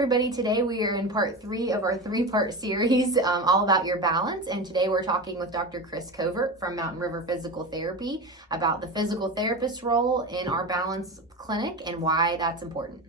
everybody, today we are in part 3 of our 3-part series all about your balance, and today we're talking with Dr. Chris Covert from Mountain River Physical Therapy about the physical therapist role in our balance clinic and why that's important.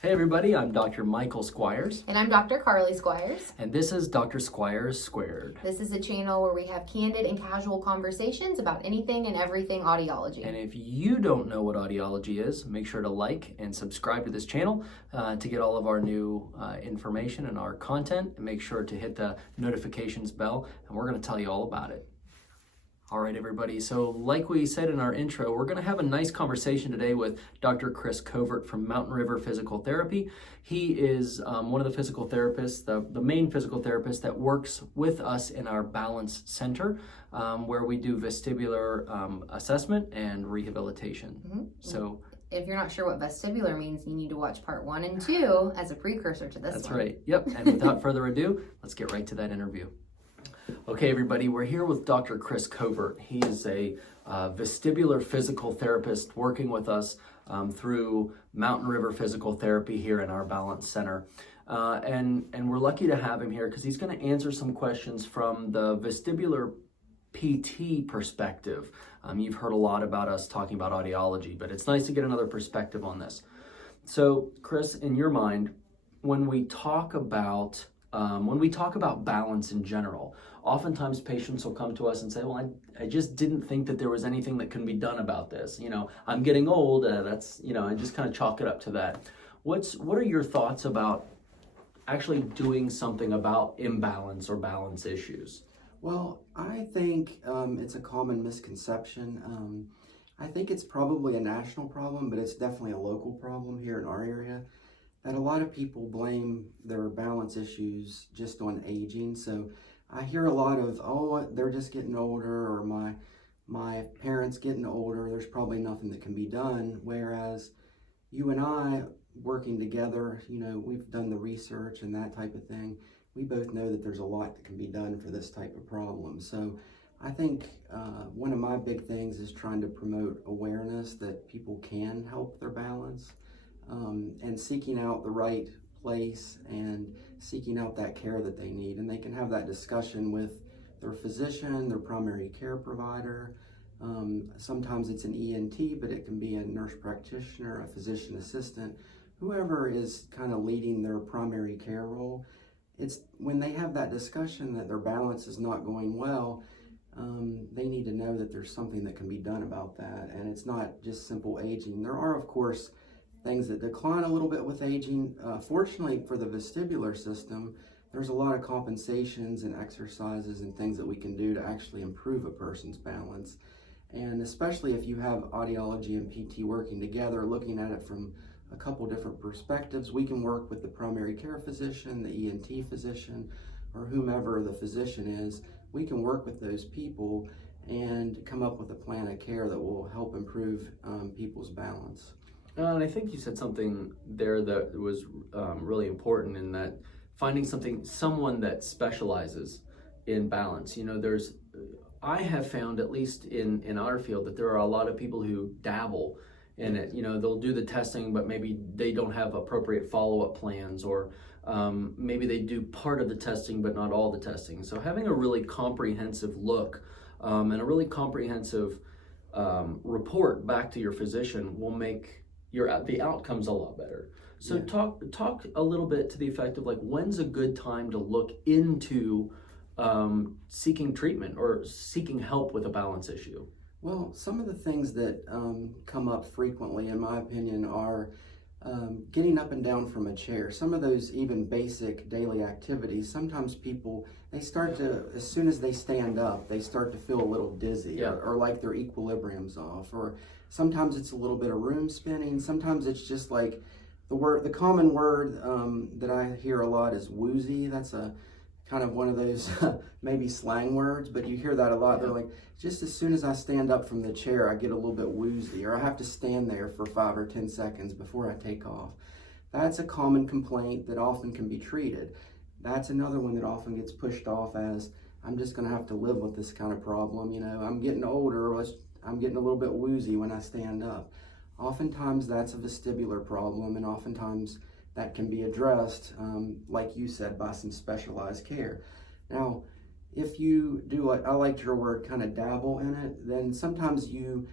Hey everybody, I'm Dr. Michael Squires. And I'm Dr. Carly Squires. And this is Dr. Squires Squared. This is a channel where we have candid and casual conversations about anything and everything audiology. And if you don't know what audiology is, make sure to like and subscribe to this channel to get all of our new information and our content. And make sure to hit the notifications bell, and we're going to tell you all about it. All right, everybody. So like we said in our intro, we're going to have a nice conversation today with Dr. Chris Covert from Mountain River Physical Therapy. He is one of the physical therapists, the main physical therapist that works with us in our balance center, where we do vestibular assessment and rehabilitation. Mm-hmm. So if you're not sure what vestibular means, you need to watch part 1 and 2 as a precursor to this That's one. right. Yep. And without further ado, let's get right to that interview. Okay, everybody, we're here with Dr. Chris Covert. He is a vestibular physical therapist working with us through Mountain River Physical Therapy here in our Balance Center. And we're lucky to have him here because he's going to answer some questions from the vestibular PT perspective. You've heard a lot about us talking about audiology, but it's nice to get another perspective on this. So, Chris, in your mind, when we talk about balance in general, oftentimes patients will come to us and say, well, I just didn't think that there was anything that can be done about this. You know, I'm getting old, and just kind of chalk it up to that. What are your thoughts about actually doing something about imbalance or balance issues? Well, I think it's a common misconception. I think it's probably a national problem, but it's definitely a local problem here in our area. That a lot of people blame their balance issues just on aging. So I hear a lot of, oh, they're just getting older, or my parents getting older, there's probably nothing that can be done. Whereas you and I working together, we've done the research and that type of thing. We both know that there's a lot that can be done for this type of problem. So I think one of my big things is trying to promote awareness that people can help their balance. And seeking out the right place and seeking out that care that they need. And they can have that discussion with their physician, their primary care provider. Sometimes it's an ENT, but it can be a nurse practitioner, a physician assistant, whoever is kind of leading their primary care role. It's when they have that discussion that their balance is not going well, they need to know that there's something that can be done about that. And it's not just simple aging. There are, of course, things that decline a little bit with aging. Fortunately for the vestibular system, there's a lot of compensations and exercises and things that we can do to actually improve a person's balance. And especially if you have audiology and PT working together, looking at it from a couple different perspectives, we can work with the primary care physician, the ENT physician, or whomever the physician is. We can work with those people and come up with a plan of care that will help improve people's balance. And I think you said something there that was really important, in that finding someone that specializes in balance. I have found, at least in our field, that there are a lot of people who dabble in it. They'll do the testing, but maybe they don't have appropriate follow-up plans, or maybe they do part of the testing, but not all the testing. So having a really comprehensive look and a really comprehensive report back to your physician will make the outcome's a lot better. So yeah. Talk a little bit to the effect of, like, when's a good time to look into seeking treatment or seeking help with a balance issue? Well, some of the things that come up frequently, in my opinion, are getting up and down from a chair. Some of those even basic daily activities, sometimes people, they start to, as soon as they stand up, they start to feel a little dizzy, yeah. or like their equilibrium's off, or sometimes it's a little bit of room spinning. Sometimes it's just like the common word that I hear a lot is woozy. That's a kind of one of those maybe slang words, but you hear that a lot. Yeah. They're like, just as soon as I stand up from the chair, I get a little bit woozy, or I have to stand there for 5 or 10 seconds before I take off. That's a common complaint that often can be treated. That's another one that often gets pushed off as, I'm just going to have to live with this kind of problem. You know, I'm getting older, I'm getting a little bit woozy when I stand up. Oftentimes that's a vestibular problem, and oftentimes that can be addressed, like you said, by some specialized care. Now, if you do what I liked your word, kind of dabble in it, then sometimes you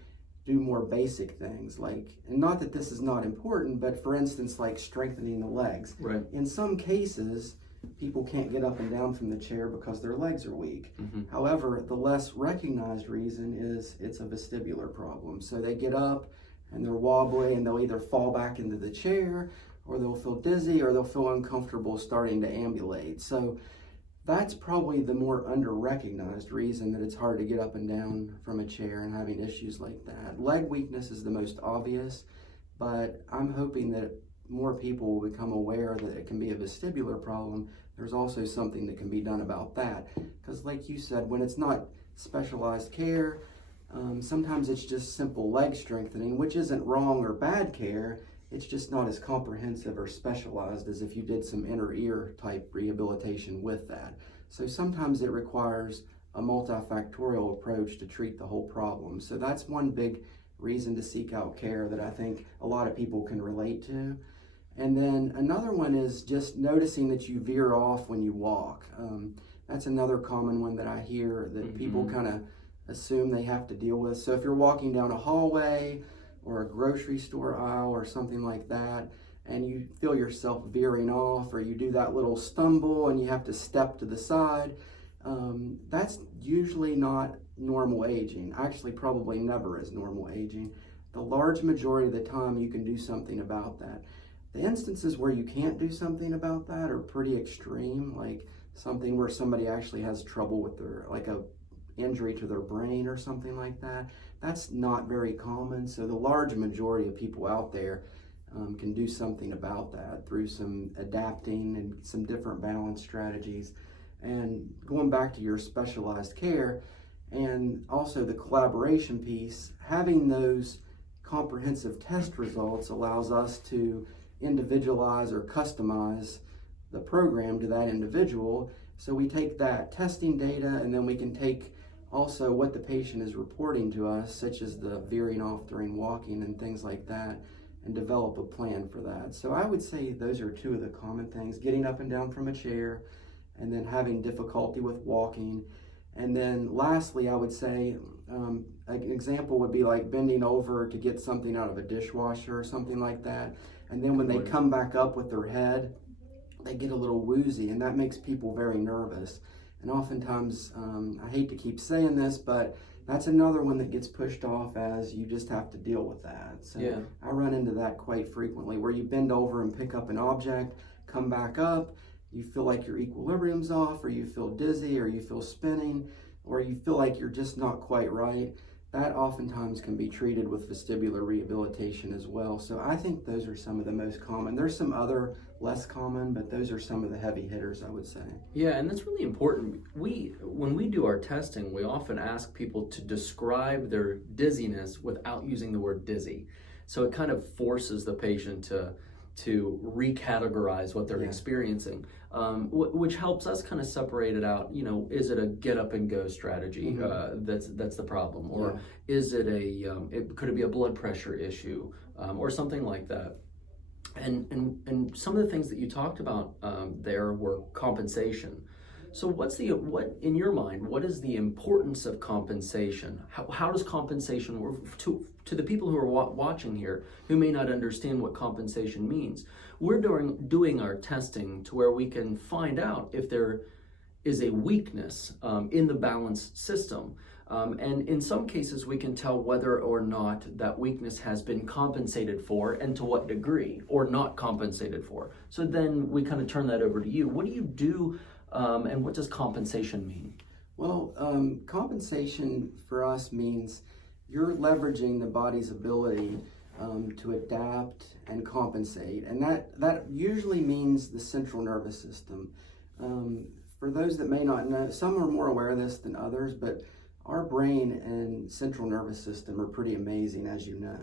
do more basic things, like, and not that this is not important, but for instance, like strengthening the legs. Right. In some cases, people can't get up and down from the chair because their legs are weak. However, the less recognized reason is it's a vestibular problem. So they get up and they're wobbly, and they'll either fall back into the chair, or they'll feel dizzy, or they'll feel uncomfortable starting to ambulate. So that's probably the more under-recognized reason that it's hard to get up and down from a chair and having issues like that. Leg weakness is the most obvious, but I'm hoping that more people will become aware that it can be a vestibular problem. There's also something that can be done about that. Because like you said, when it's not specialized care, sometimes it's just simple leg strengthening, which isn't wrong or bad care. It's just not as comprehensive or specialized as if you did some inner ear type rehabilitation with that. So sometimes it requires a multifactorial approach to treat the whole problem. So that's one big reason to seek out care that I think a lot of people can relate to. And then another one is just noticing that you veer off when you walk. That's another common one that I hear that people kind of assume they have to deal with. So if you're walking down a hallway or a grocery store aisle or something like that, and you feel yourself veering off, or you do that little stumble and you have to step to the side, that's usually not normal aging. Actually, probably never is normal aging. The large majority of the time you can do something about that. The instances where you can't do something about that are pretty extreme, like something where somebody actually has trouble with their, like a injury to their brain or something like that. That's not very common. So the large majority of people out there can do something about that through some adapting and some different balance strategies. And going back to your specialized care and also the collaboration piece, having those comprehensive test results allows us to individualize or customize the program to that individual. So we take that testing data, and then we can take also what the patient is reporting to us, such as the veering off during walking and things like that, and develop a plan for that. So I would say those are two of the common things: getting up and down from a chair, and then having difficulty with walking. And then lastly, I would say an example would be like bending over to get something out of a dishwasher or something like that. And then when they come back up with their head, they get a little woozy, and that makes people very nervous. And oftentimes, I hate to keep saying this, but that's another one that gets pushed off as you just have to deal with that. So yeah. I run into that quite frequently, where you bend over and pick up an object, come back up, you feel like your equilibrium's off, or you feel dizzy, or you feel spinning, or you feel like you're just not quite right. That oftentimes can be treated with vestibular rehabilitation as well. So I think those are some of the most common. There's some other less common, but those are some of the heavy hitters, I would say. Yeah, and that's really important. When we do our testing, we often ask people to describe their dizziness without using the word dizzy. So it kind of forces the patient to recategorize what they're experiencing, which helps us kind of separate it out. You know, is it a get up and go strategy that's the problem, or is it could it be a blood pressure issue, or something like that? And some of the things that you talked about there were compensation. So what in your mind, what is the importance of compensation? How does compensation work to the people who are watching here who may not understand what compensation means? We're doing our testing to where we can find out if there is a weakness in the balance system. And in some cases, we can tell whether or not that weakness has been compensated for and to what degree, or not compensated for. So then we kind of turn that over to you. What do you do? And what does compensation mean? Well, compensation for us means you're leveraging the body's ability to adapt and compensate. And that usually means the central nervous system. For those that may not know, some are more aware of this than others, but our brain and central nervous system are pretty amazing, as you know.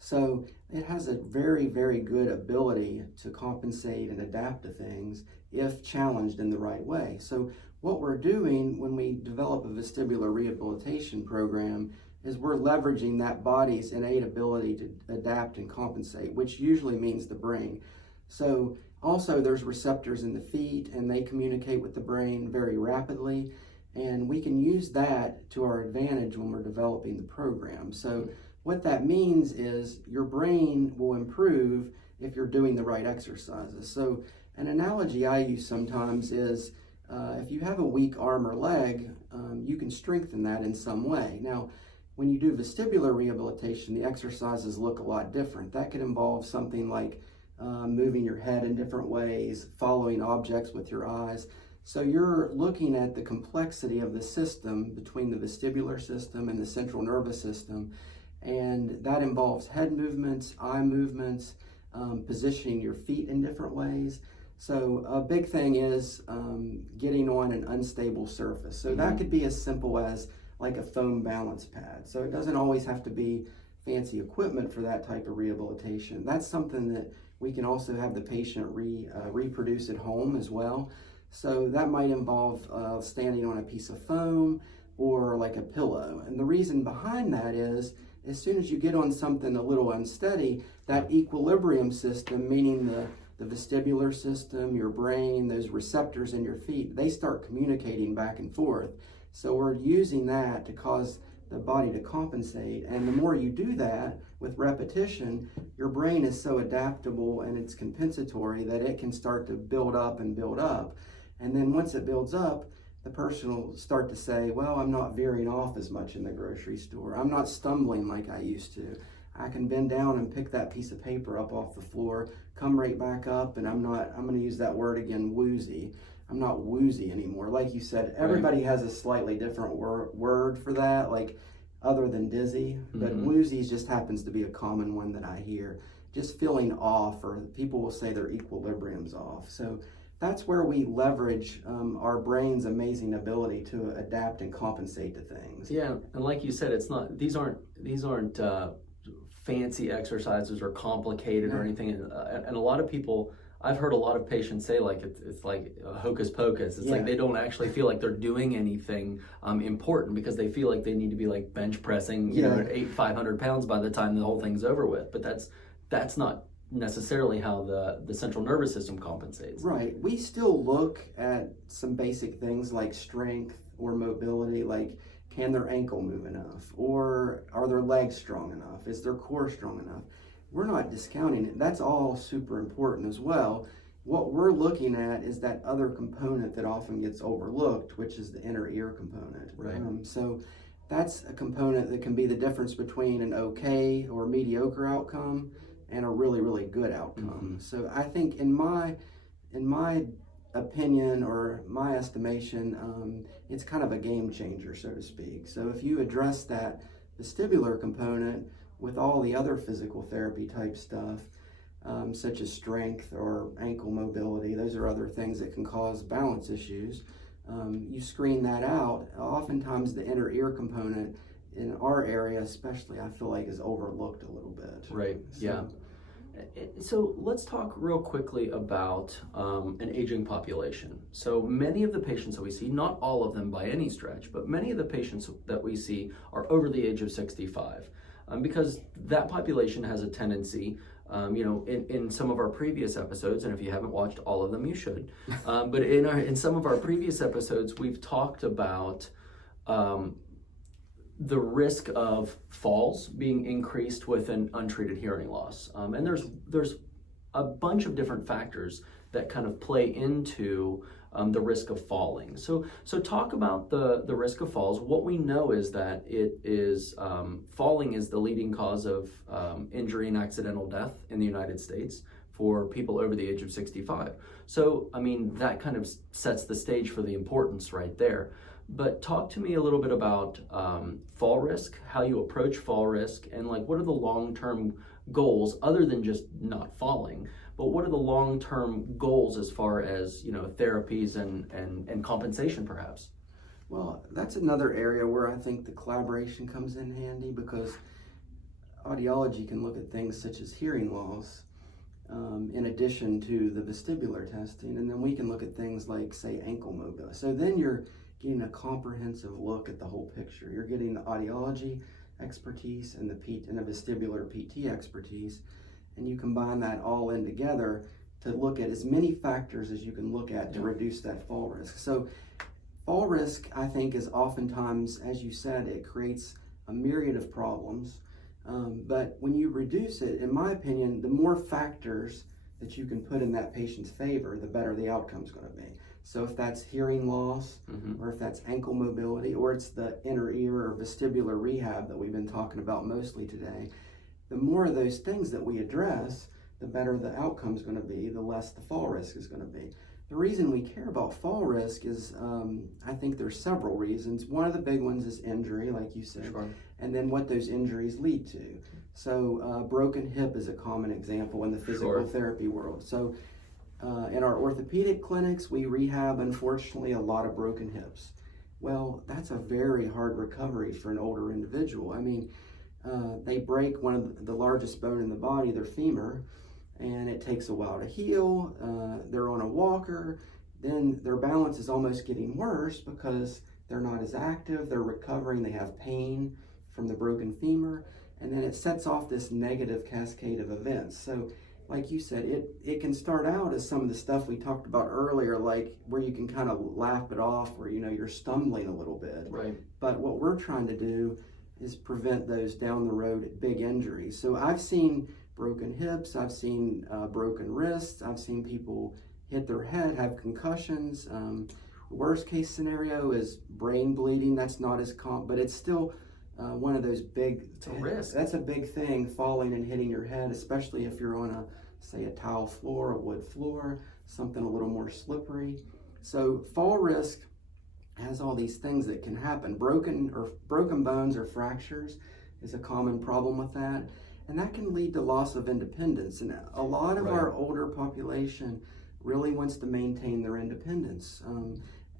So it has a very, very good ability to compensate and adapt to things if challenged in the right way. So what we're doing when we develop a vestibular rehabilitation program is we're leveraging that body's innate ability to adapt and compensate, which usually means the brain. So also there's receptors in the feet, and they communicate with the brain very rapidly, and we can use that to our advantage when we're developing the program. So what that means is your brain will improve if you're doing the right exercises. So an analogy I use sometimes is if you have a weak arm or leg, you can strengthen that in some way. Now, when you do vestibular rehabilitation, the exercises look a lot different. That could involve something like moving your head in different ways, following objects with your eyes. So you're looking at the complexity of the system between the vestibular system and the central nervous system, and that involves head movements, eye movements, positioning your feet in different ways. So a big thing is getting on an unstable surface. So that could be as simple as like a foam balance pad. So it doesn't always have to be fancy equipment for that type of rehabilitation. That's something that we can also have the patient reproduce at home as well. So that might involve standing on a piece of foam or like a pillow. And the reason behind that is, as soon as you get on something a little unsteady, that equilibrium system, meaning the vestibular system, your brain, those receptors in your feet, they start communicating back and forth. So we're using that to cause the body to compensate. And the more you do that with repetition, your brain is so adaptable and it's compensatory that it can start to build up and build up. And then once it builds up, the person will start to say, well, I'm not veering off as much in the grocery store. I'm not stumbling like I used to. I can bend down and pick that piece of paper up off the floor, come right back up, and I'm going to use that word again, woozy. I'm not woozy anymore. Like you said, everybody has a slightly different word for that, like other than dizzy, but woozy just happens to be a common one that I hear. Just feeling off, or people will say their equilibrium's off. So that's where we leverage our brain's amazing ability to adapt and compensate to things. Yeah, and like you said, it's not; these aren't fancy exercises or complicated or anything. And a lot of people, I've heard a lot of patients say like it's like hocus pocus. It's like they don't actually feel like they're doing anything important, because they feel like they need to be like bench pressing, you know, at 500 pounds by the time the whole thing's over with. But that's not necessarily how the central nervous system compensates. Right. We still look at some basic things like strength or mobility, like can their ankle move enough, or are their legs strong enough, is their core strong enough. We're not discounting it. That's all super important as well. What we're looking at is that other component that often gets overlooked, which is the inner ear component. Right. So that's a component that can be the difference between an okay or mediocre outcome and a really, really good outcome. So I think in my opinion or my estimation, it's kind of a game changer, so to speak. So if you address that vestibular component with all the other physical therapy type stuff, such as strength or ankle mobility, those are other things that can cause balance issues. You screen that out. Oftentimes the inner ear component in our area especially, I feel like is overlooked a little bit. Right, yeah. So let's talk real quickly about an aging population. So many of the patients that we see, not all of them by any stretch, but many of the patients that we see are over the age of 65. Because that population has a tendency, in some of our previous episodes, and if you haven't watched all of them, you should. But in some of our previous episodes, we've talked about the risk of falls being increased with an untreated hearing loss. And there's a bunch of different factors that kind of play into the risk of falling. So talk about the risk of falls. What we know is that it is falling is the leading cause of injury and accidental death in the United States for people over the age of 65. So, I mean, that kind of sets the stage for the importance right there. But talk to me a little bit about fall risk, how you approach fall risk, and like what are the long-term goals other than just not falling, but what are the long-term goals as far as, therapies and compensation perhaps? Well, that's another area where I think the collaboration comes in handy, because audiology can look at things such as hearing loss in addition to the vestibular testing. And then we can look at things like, say, ankle mobility. So then you're getting a comprehensive look at the whole picture. You're getting the audiology expertise and the vestibular PT expertise, and you combine that all in together to look at as many factors as you can look at to reduce that fall risk. So fall risk, I think, is oftentimes, as you said, it creates a myriad of problems. But when you reduce it, in my opinion, the more factors that you can put in that patient's favor, the better the outcome's going to be. So if that's hearing loss, or if that's ankle mobility, or it's the inner ear or vestibular rehab that we've been talking about mostly today, the more of those things that we address, the better the outcome's going to be, the less the fall risk is going to be. The reason we care about fall risk is, I think there's several reasons. One of the big ones is injury, like you said, and then what those injuries lead to. So broken hip is a common example in the physical therapy world. So in our orthopedic clinics, we rehab, unfortunately, a lot of broken hips. Well, that's a very hard recovery for an older individual. I mean, they break one of the largest bone in the body, their femur, and it takes a while to heal. They're on a walker, then their balance is almost getting worse because they're not as active, they're recovering, they have pain from the broken femur, and then it sets off this negative cascade of events. So like you said, it can start out as some of the stuff we talked about earlier, like where you can kind of laugh it off, where you're stumbling a little bit. Right. But what we're trying to do is prevent those down the road big injuries. So I've seen broken hips, I've seen broken wrists, I've seen people hit their head, have concussions. Worst case scenario is brain bleeding. That's not as common, but it's still one of those big, it's a risk. That's a big thing, falling and hitting your head, especially if you're on say a tile floor, a wood floor, something a little more slippery. So fall risk has all these things that can happen. Broken bones or fractures is a common problem with that. And that can lead to loss of independence. And a lot of our older population really wants to maintain their independence.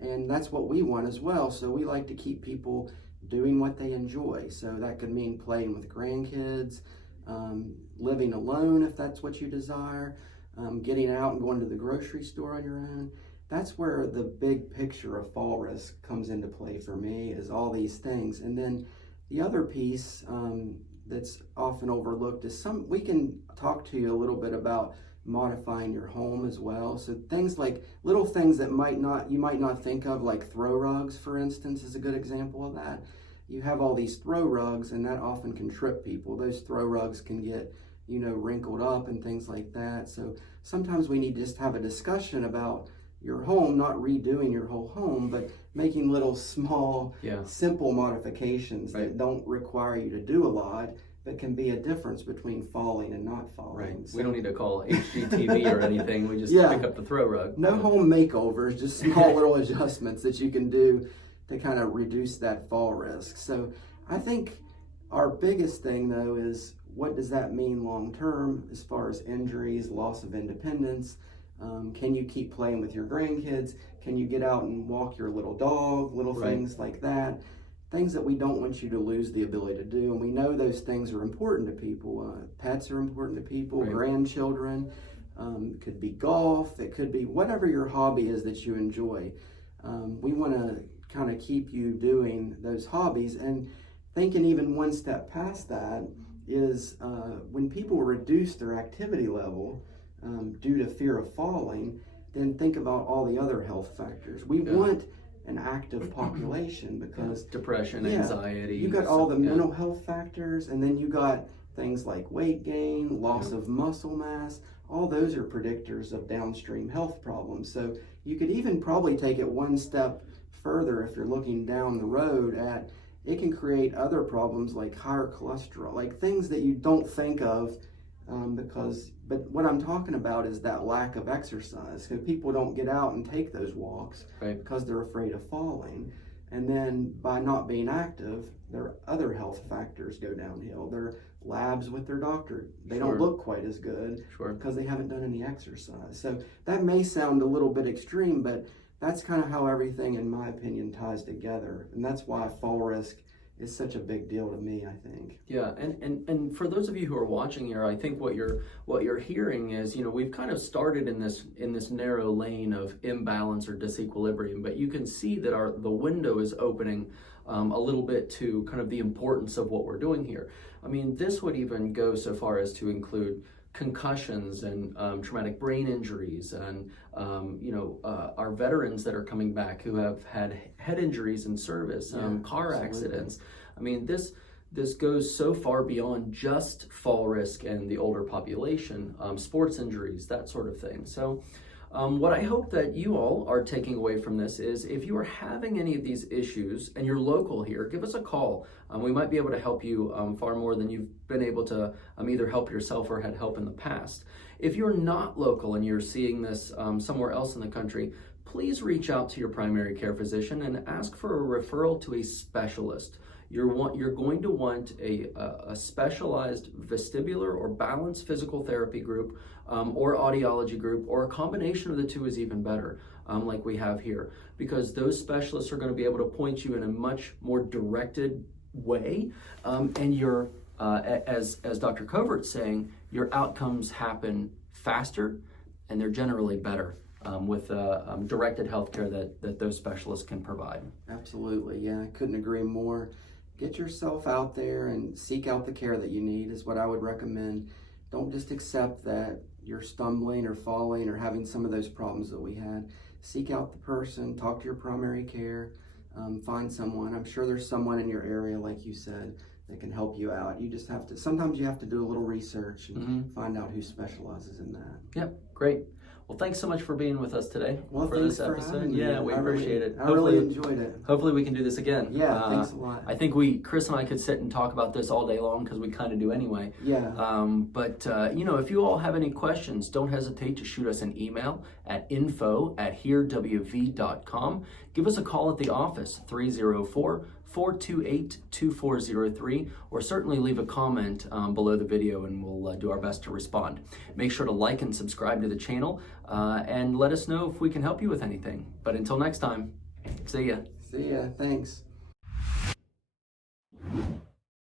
And that's what we want as well. So we like to keep people doing what they enjoy. So that could mean playing with grandkids, living alone if that's what you desire, getting out and going to the grocery store on your own. That's where the big picture of fall risk comes into play for me, is all these things. And then the other piece that's often overlooked is we can talk to you a little bit about modifying your home as well. So things like little things that you might not think of, like throw rugs, for instance, is a good example of that. You have all these throw rugs, and that often can trip people. Those throw rugs can get wrinkled up and things like that. So sometimes we need to just have a discussion about your home, not redoing your whole home, but making little small, simple modifications that don't require you to do a lot, but can be a difference between falling and not falling. Right. So, we don't need to call HGTV or anything. We just pick up the throw rug. No home makeovers, just small little adjustments that you can do to kind of reduce that fall risk. So I think our biggest thing, though, is what does that mean long term as far as injuries, loss of independence? Can you keep playing with your grandkids? Can you get out and walk your little dog? Little things like that. Things that we don't want you to lose the ability to do. And we know those things are important to people. Pets are important to people, grandchildren. Could be golf. It could be whatever your hobby is that you enjoy. We want to kind of keep you doing those hobbies. And thinking even one step past that is when people reduce their activity level, due to fear of falling, then think about all the other health factors. We want an active population because depression, anxiety. You got all the mental health factors, and then you got things like weight gain, loss of muscle mass. All those are predictors of downstream health problems. So you could even probably take it one step further if you're looking down the road at it can create other problems like higher cholesterol, like things that you don't think of. But what I'm talking about is that lack of exercise. So people don't get out and take those walks because they're afraid of falling. And then by not being active, their other health factors go downhill. Their labs with their doctor, they don't look quite as good because they haven't done any exercise. So that may sound a little bit extreme, but that's kind of how everything, in my opinion, ties together. And that's why fall risk is such a big deal to me, I think. Yeah, and for those of you who are watching here, I think what you're hearing is, we've kind of started in this narrow lane of imbalance or disequilibrium, but you can see that the window is opening a little bit to kind of the importance of what we're doing here. I mean, this would even go so far as to include concussions and traumatic brain injuries, and our veterans that are coming back who have had head injuries in service, car accidents. I mean, this goes so far beyond just fall risk and the older population, sports injuries, that sort of thing. So what I hope that you all are taking away from this is, if you are having any of these issues and you're local here, give us a call. We might be able to help you far more than you've been able to either help yourself or had help in the past. If you're not local and you're seeing this somewhere else in the country, please reach out to your primary care physician and ask for a referral to a specialist. You're going to want a specialized vestibular or balanced physical therapy group, or audiology group, or a combination of the two is even better, like we have here, because those specialists are going to be able to point you in a much more directed way, and your as Dr. Covert's saying, your outcomes happen faster and they're generally better with directed healthcare that those specialists can provide. Absolutely, yeah, I couldn't agree more. Get yourself out there and seek out the care that you need is what I would recommend. Don't just accept that you're stumbling or falling or having some of those problems that we had. Seek out the person, talk to your primary care, find someone. I'm sure there's someone in your area, like you said, that can help you out. You just have to, sometimes you have to do a little research and find out who specializes in that. Yep, great. Well, thanks so much for being with us today for this episode. Yeah, we appreciate it. I really enjoyed it. Hopefully we can do this again. Yeah, thanks a lot. I think Chris and I could sit and talk about this all day long, because we kind of do anyway. Yeah. But if you all have any questions, don't hesitate to shoot us an email at info@hearwv.com. Give us a call at the office, 304-428-2403, or certainly leave a comment below the video and we'll do our best to respond. Make sure to like and subscribe to the channel and let us know if we can help you with anything. But until next time, see ya. See ya, thanks.